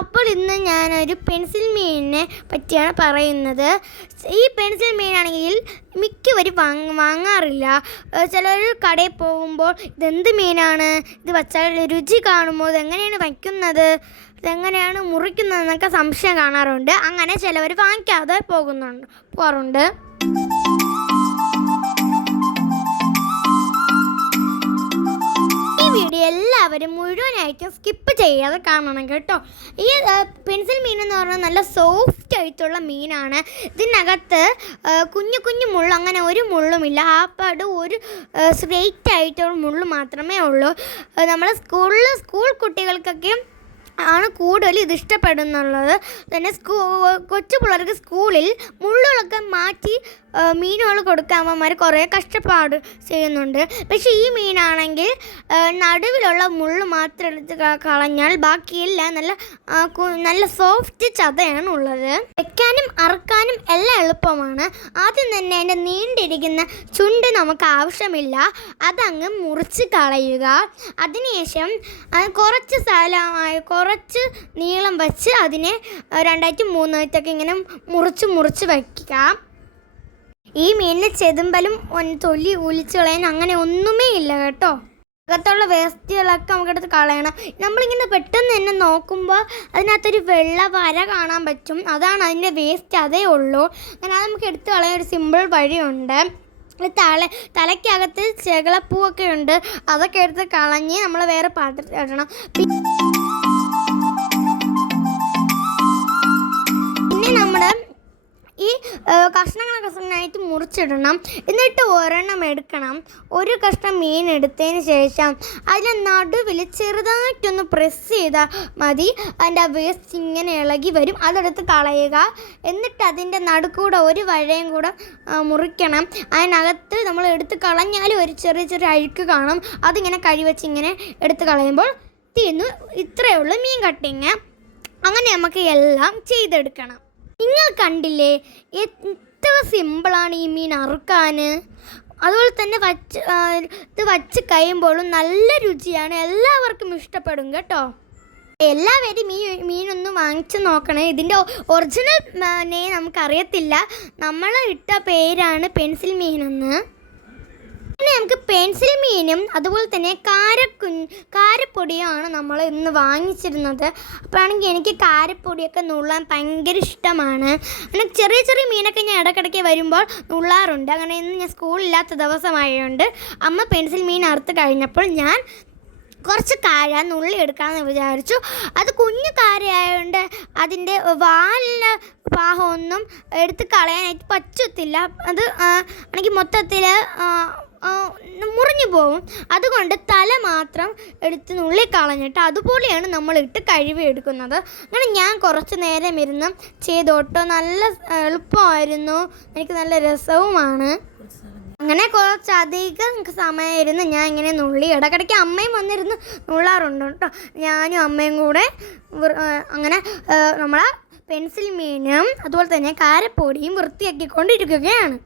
അപ്പോൾ ഇന്ന് ഞാനൊരു പെൻസിൽ മീനിനെ പറ്റിയാണ് പറയുന്നത്. ഈ പെൻസിൽ മീനാണെങ്കിൽ മിക്കവരും വാങ്ങ വാങ്ങാറില്ല. ചിലർ കടയിൽ പോകുമ്പോൾ ഇതെന്ത് മീനാണ്? ഇത് വച്ചാൽ രുചി കാണുമോ? ഇതെങ്ങനെയാണ് വയ്ക്കുന്നത്? ഇതെങ്ങനെയാണ് മുറിക്കുന്നത് എന്നൊക്കെ സംശയം കാണാറുണ്ട്. അങ്ങനെ ചിലവർ വാങ്ങിക്കാതെ പോകുന്നുണ്ട് പോകാറുണ്ട്. വീഡിയോ എല്ലാവരും മുഴുവനായിട്ടും സ്കിപ്പ് ചെയ്യാതെ കാണണം കേട്ടോ. ഈ പെൻസിൽ മീൻ എന്ന് പറഞ്ഞാൽ നല്ല സോഫ്റ്റ് ആയിട്ടുള്ള മീനാണ്. ഇതിനകത്ത് കുഞ്ഞു കുഞ്ഞു മുള്ളു അങ്ങനെ ഒരു മുള്ളുമില്ല. ആ പാട് ഒരു സ്ട്രെയിറ്റ് ആയിട്ടുള്ള മുള്ളു മാത്രമേ ഉള്ളൂ. നമ്മൾ സ്കൂളിൽ സ്കൂൾ കുട്ടികൾക്കൊക്കെ ആണ് കൂടുതൽ ഇത് ഇഷ്ടപ്പെടുന്നുള്ളത്. തന്നെ സ്കൂ കൊച്ചു പിള്ളേർക്ക് സ്കൂളിൽ മുള്ളുകളൊക്കെ മാറ്റി മീനുകൾ കൊടുക്കാൻ അമ്മമാർ കുറേ കഷ്ടപ്പാട് ചെയ്യുന്നുണ്ട്. പക്ഷേ ഈ മീനാണെങ്കിൽ നടുവിലുള്ള മുള്ളു മാത്രം എടുത്ത് കളഞ്ഞാൽ ബാക്കിയെല്ലാം നല്ല നല്ല സോഫ്റ്റ് ചതയാണ് ഉള്ളത്. വെക്കാനും അറുക്കാനും എല്ലാം എളുപ്പമാണ്. ആദ്യം തന്നെ അതിന്റെ നീണ്ടിരിക്കുന്ന ചുണ്ട് നമുക്ക് ആവശ്യമില്ല. അതങ്ങ് മുറിച്ച് കളയുക. അതിനുശേഷം കുറച്ച് സ്ഥലമായി കുറച്ച് നീളം വെച്ച് അതിനെ രണ്ടായിട്ട് മൂന്നായിട്ടൊക്കെ ഇങ്ങനെ മുറിച്ച് മുറിച്ച് വയ്ക്കുക ഈ മീനിന് ചെതുമ്പലും തൊലി ഒലിച്ച് കളയാൻ അങ്ങനെ ഒന്നുമേ ഇല്ല കേട്ടോ. അകത്തുള്ള വേസ്റ്റുകളൊക്കെ നമുക്കെടുത്ത് കളയണം. നമ്മളിങ്ങനെ പെട്ടെന്ന് തന്നെ നോക്കുമ്പോൾ അതിനകത്തൊരു വെള്ള വര കാണാൻ പറ്റും. അതാണ് അതിന്റെ വേസ്റ്റ് അതേ ഉള്ളൂ. അങ്ങനെ അത് നമുക്ക് എടുത്ത് കളയാൻ ഒരു സിമ്പിൾ വഴിയുണ്ട്. തല തലയ്ക്കകത്ത് ചെകളപ്പൂവൊക്കെ ഉണ്ട്. അതൊക്കെ എടുത്ത് കളഞ്ഞ് നമ്മൾ വേറെ പാത്രത്തിൽ ഇടണം ആ, നന്നായിട്ട് മുറിച്ചിടണം. എന്നിട്ട് ഒരെണ്ണം എടുക്കണം. ഒരു കഷ്ണം മീൻ എടുത്തതിന് ശേഷം അതിന്റെ നടുവിൽ ചെറുതായിട്ടൊന്ന് പ്രസ് ചെയ്താൽ മതി. അതിന്റെ വേസ്റ്റ് ഇങ്ങനെ ഇളകി വരും. അതെടുത്ത് കളയുക. എന്നിട്ട് അതിന്റെ നടുക്കൂടെ ഒരു വഴയും കൂടെ മുറിക്കണം. അതിനകത്ത് നമ്മൾ എടുത്ത് കളഞ്ഞാലും ഒരു ചെറിയ ചെറിയ അഴുക്ക് കാണും. അതിങ്ങനെ കഴിവെച്ച് ഇങ്ങനെ എടുത്ത് കളയുമ്പോൾ തീർന്നു. ഇത്രയേ ഉള്ളൂ മീൻ കട്ടിങ് അങ്ങനെ നമുക്ക് എല്ലാം ചെയ്തെടുക്കണം. നിങ്ങൾ കണ്ടില്ലേ? എത്ര സിമ്പിളാണ് ഈ മീൻ അറുക്കാൻ അതുപോലെ തന്നെ വച്ച് ഇത് വച്ച് കഴിയുമ്പോഴും നല്ല രുചിയാണ്. എല്ലാവർക്കും ഇഷ്ടപ്പെടും കേട്ടോ. എല്ലാവരും ഈ മീനൊന്ന് വാങ്ങിച്ച് നോക്കണേ. ഇതിന്റെ ഒറിജിനൽ നെയ് നമുക്കറിയത്തില്ല. നമ്മൾ ഇട്ട പേരാണ് പെൻസിൽ മീനെന്ന്. പിന്നെ നമുക്ക് പെൻസിൽ മീനും അതുപോലെ തന്നെ കാരക്കു കാരപ്പൊടിയാണ് നമ്മൾ ഇന്ന് വാങ്ങിച്ചിരുന്നത്. അപ്പോഴാണെങ്കിൽ എനിക്ക് കാരപ്പൊടിയൊക്കെ നുള്ളാൻ ഭയങ്കര ഇഷ്ടമാണ്. അങ്ങനെ ചെറിയ ചെറിയ മീനൊക്കെ ഞാൻ ഇടയ്ക്കിടയ്ക്ക് വരുമ്പോൾ നുള്ളാറുണ്ട്. അങ്ങനെ ഇന്ന് ഞാൻ സ്കൂളില്ലാത്ത ദിവസമായതുകൊണ്ട് അമ്മ പെൻസിൽ മീൻ അറുത്ത് കഴിഞ്ഞപ്പോൾ ഞാൻ കുറച്ച് കാര നുള്ളി എടുക്കാമെന്ന് വിചാരിച്ചു. അത് കുഞ്ഞു കാരയായതുകൊണ്ട് അതിന്റെ വാലിന് പാഹമൊന്നും എടുത്ത് കളയാനായിട്ട് പറ്റത്തില്ല. അത് ആണെങ്കിൽ മൊത്തത്തിൽ മുറിഞ്ഞു പോകും അതുകൊണ്ട് തല മാത്രം എടുത്ത് നുള്ളി കളഞ്ഞിട്ട് അതുപോലെയാണ് നമ്മൾ ഇട്ട് കഴുകി എടുക്കുന്നത്. അങ്ങനെ ഞാൻ കുറച്ച് നേരം ഇരുന്ന് ചെയ്തോട്ടോ നല്ല എളുപ്പമായിരുന്നു. എനിക്ക് നല്ല രസവുമാണ്. അങ്ങനെ കുറച്ചധികം സമയം ഇരുന്ന് ഞാൻ ഇങ്ങനെ നുള്ളി ഇടയ്ക്കിടയ്ക്ക് അമ്മയും വന്നിരുന്ന് നുള്ളാറുണ്ട് കേട്ടോ. ഞാനും അമ്മയും കൂടെ അങ്ങനെ നമ്മളെ പെൻസിൽ മീനും അതുപോലെ തന്നെ കാരപ്പൊടിയും വൃത്തിയാക്കിക്കൊണ്ടിരിക്കുകയാണ്.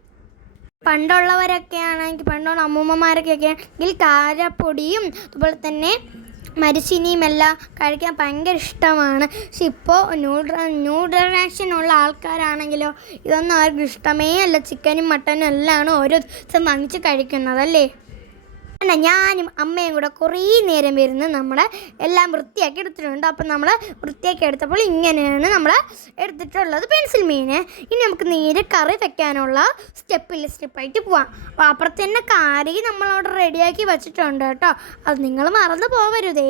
പണ്ടുള്ളവരൊക്കെ ആണെങ്കിൽ പണ്ടുള്ള അമ്മൂമ്മമാരൊക്കെ ആണെങ്കിൽ കാരപ്പൊടിയും അതുപോലെ തന്നെ മരിച്ചിനിയും എല്ലാം കഴിക്കാൻ ഭയങ്കര ഇഷ്ടമാണ്. പക്ഷെ ഇപ്പോൾ ന്യൂ ന്യൂ ജനറേഷൻ ഉള്ള ആൾക്കാരാണെങ്കിലോ ഇതൊന്നും അവർക്ക് ഇഷ്ടമേ അല്ല. ചിക്കനും മട്ടനും എല്ലാമാണ് ഓരോ ദിവസം വാങ്ങിച്ച് കഴിക്കുന്നത് അല്ലേ അല്ല ഞാനും അമ്മയും കൂടെ കുറേ നേരം വരുന്ന് നമ്മൾ എല്ലാം വൃത്തിയാക്കി എടുത്തിട്ടുണ്ട്. അപ്പം നമ്മൾ വൃത്തിയാക്കി എടുത്തപ്പോൾ ഇങ്ങനെയാണ് നമ്മൾ എടുത്തിട്ടുള്ളത് പെൻസിൽ മീൻ ഇനി നമുക്ക് നേരെ കറി വെക്കാനുള്ള സ്റ്റെപ്പിൽ സ്റ്റെപ്പായിട്ട് പോവാം. അപ്പോൾ അപ്പുറത്ത് തന്നെ കാരി നമ്മളവിടെ റെഡിയാക്കി വെച്ചിട്ടുണ്ട് കേട്ടോ. അത് നിങ്ങൾ മറന്നു പോവരുതേ.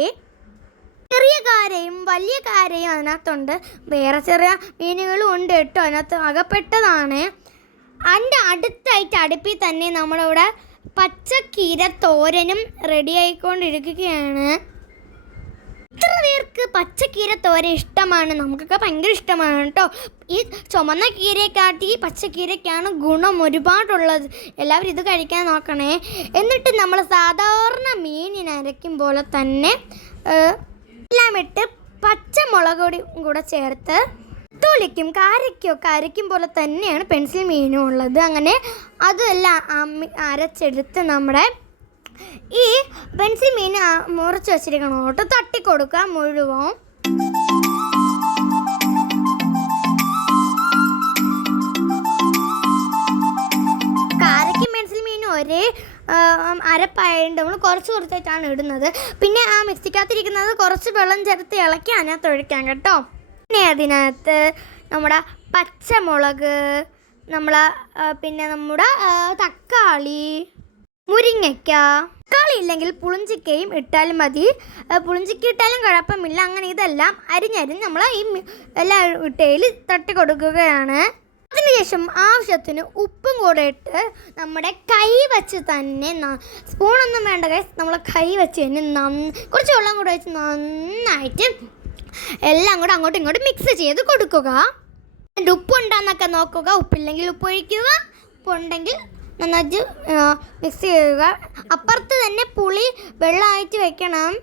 ചെറിയ കാരയും വലിയ കാരയും അതിനകത്തുണ്ട്. വേറെ ചെറിയ മീനുകളും ഉണ്ട് കേട്ടോ. അതിനകത്ത് അകപ്പെട്ടതാണ്. അതിന്റെ അടുത്തായിട്ട് അടുപ്പിൽ തന്നെ നമ്മളിവിടെ പച്ചക്കീര തോരനും റെഡി ആയിക്കൊണ്ടിരിക്കുകയാണ്. എത്ര പേർക്ക് പച്ചക്കീര തോര ഇഷ്ടമാണ്. നമുക്കൊക്കെ ഭയങ്കര ഇഷ്ടമാണ് കേട്ടോ. ഈ ചുമന്ന കീരയെക്കാട്ടി ഈ പച്ചക്കീരയ്ക്കാണ് ഗുണം ഒരുപാടുള്ളത്. എല്ലാവരും ഇത് കഴിക്കാൻ നോക്കണേ. എന്നിട്ട് നമ്മൾ സാധാരണ മീനിന് അരയ്ക്കും പോലെ തന്നെ എല്ലാം ഇട്ട് പച്ചമുളക് കൂടി കൂടെ ചേർത്ത് നൂലയ്ക്കും കാരയ്ക്കൊക്കെ അരയ്ക്കും പോലെ തന്നെയാണ് പെൻസിൽ മീനും ഉള്ളത്. അങ്ങനെ അതെല്ലാം അരച്ചെടുത്ത് നമ്മുടെ ഈ പെൻസിൽ മീൻ മുറിച്ച് വെച്ചിരിക്കണം കേട്ടോ തട്ടിക്കൊടുക്കുക മുഴുവൻ. കാരയ്ക്കും പെൻസിൽ മീനും ഒരേ അരപ്പായതുകൊണ്ട് നമ്മൾ കുറച്ച് കുറച്ചായിട്ടാണ് ഇടുന്നത്. പിന്നെ ആ മിക്സിക്കകത്തിരിക്കുന്നത് കുറച്ച് വെള്ളം ചേർത്ത് ഇളക്കി അതിനകത്ത് ഒഴിക്കാം കേട്ടോ. പിന്നെ അതിനകത്ത് നമ്മുടെ പച്ചമുളക് നമ്മളെ പിന്നെ നമ്മുടെ തക്കാളി മുരിങ്ങയ്ക്ക. തക്കാളി ഇല്ലെങ്കിൽ പുളിഞ്ചിക്കയും ഇട്ടാലും മതി. പുളിഞ്ചിക്ക ഇട്ടാലും കുഴപ്പമില്ല. അങ്ങനെ ഇതെല്ലാം അരിഞ്ഞരിഞ്ഞ് നമ്മൾ ഈ എല്ലാം ഇട്ടയിൽ തട്ടി കൊടുക്കുകയാണ്. അതിനുശേഷം ആവശ്യത്തിന് ഉപ്പും കൂടെ ഇട്ട് നമ്മുടെ കൈ വെച്ച് തന്നെ സ്പൂണൊന്നും വേണ്ട കൈ നമ്മളെ കൈ വെച്ച് തന്നെ നന്ന കുറച്ച് വെള്ളം കൂടെ വെച്ച് നന്നായിട്ട് എല്ലാം കൂടെ അങ്ങോട്ടും ഇങ്ങോട്ടും മിക്സ് ചെയ്ത് കൊടുക്കുക. എന്നിട്ട് ഉപ്പുണ്ടോന്നൊക്കെ നോക്കുക. ഉപ്പില്ലെങ്കിൽ ഉപ്പ് ഒഴിക്കുക. ഉപ്പുണ്ടെങ്കിൽ നന്നായിട്ട് മിക്സ് ചെയ്യുക. അപ്പുറത്ത് തന്നെ പുളി വെള്ളമായിട്ട് വെക്കണം.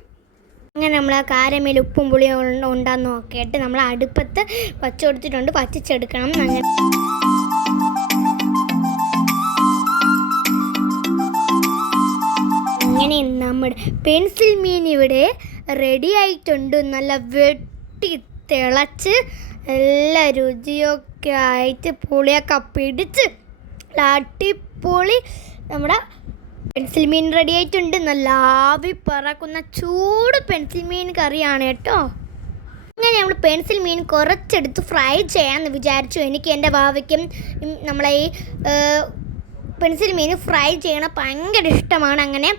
അങ്ങനെ നമ്മൾ ആ കാരമേൽ ഉപ്പും പുളിയും ഉണ്ട- ഉണ്ടാന്ന് നോക്കിയിട്ട് നമ്മൾ അടുപ്പത്ത് പച്ച കൊടുത്തിട്ടുണ്ട്. പച്ചെടുക്കണം അങ്ങനെ. അങ്ങനെ നമ്മുടെ പെൻസിൽ മീൻ ഇവിടെ റെഡി ആയിട്ടുണ്ട്. നല്ല വെട്ടി തിളച്ച് എല്ലാ രുചിയൊക്കെ ആയിട്ട് പുളിയൊക്കെ പിടിച്ച് അടിപൊളി നമ്മുടെ പെൻസിൽ മീൻ റെഡി ആയിട്ടുണ്ട്. നല്ല ആവി പറക്കുന്ന ചൂട് പെൻസിൽ മീൻ കറിയാണ് കേട്ടോ. അങ്ങനെ നമ്മൾ പെൻസിൽ മീൻ കുറച്ചെടുത്ത് ഫ്രൈ ചെയ്യാമെന്ന് വിചാരിച്ചു. എനിക്ക് എന്റെ ഭാവിക്കും നമ്മളെ ഈ പെൻസിൽ മീൻ ഫ്രൈ ചെയ്യണം ഭയങ്കര ഇഷ്ടമാണ്. അങ്ങനെ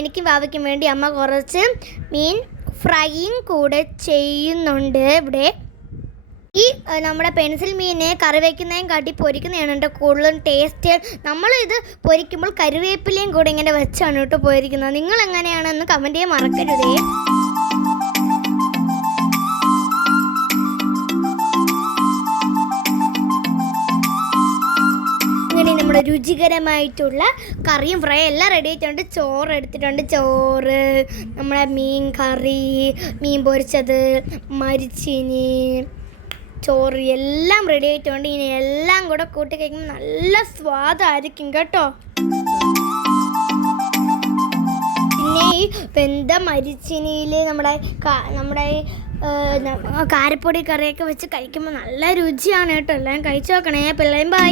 എനിക്ക് വാവയ്ക്കും വേണ്ടി അമ്മ കുറച്ച് മീൻ ഫ്രൈയും കൂടെ ചെയ്യുന്നുണ്ട് ഇവിടെ. ഈ നമ്മുടെ പെൻസിൽ മീനെ കറി വയ്ക്കുന്നതും കാട്ടി പൊരിക്കുന്നതാണ് കേട്ടോ കൂടുതലും ടേസ്റ്റ്. നമ്മൾ ഇത് പൊരിക്കുമ്പോൾ കറിവേപ്പിലയും കൂടെ ഇങ്ങനെ വെച്ചാണ് കേട്ടോ പൊരിക്കുന്നത്. നിങ്ങൾ എങ്ങനെയാണെന്ന് കമന്റ് ചെയ്യാൻ മറക്കരുതേ. രുചികരമായിട്ടുള്ള കറിയും ഫ്രൈ എല്ലാം റെഡി ആയിട്ടുണ്ട്. ചോറ് എടുത്തിട്ടുണ്ട്. ചോറ് നമ്മുടെ മീൻ കറി മീൻ പൊരിച്ചത് മരിച്ചിനി ചോറ് എല്ലാം റെഡി ആയിട്ടുണ്ട്. ഇനി എല്ലാം കൂടെ കൂട്ടി കഴിക്കുമ്പോൾ നല്ല സ്വാദായിരിക്കും കേട്ടോ. പിന്നെ ഈ വെന്ത മരിച്ചിനിയിൽ നമ്മുടെ നമ്മുടെ കാരപ്പൊടി കറിയൊക്കെ വെച്ച് കഴിക്കുമ്പോൾ നല്ല രുചിയാണ് കേട്ടോ. എല്ലാം കഴിച്ചു നോക്കണേ. പിള്ളേരും ബൈ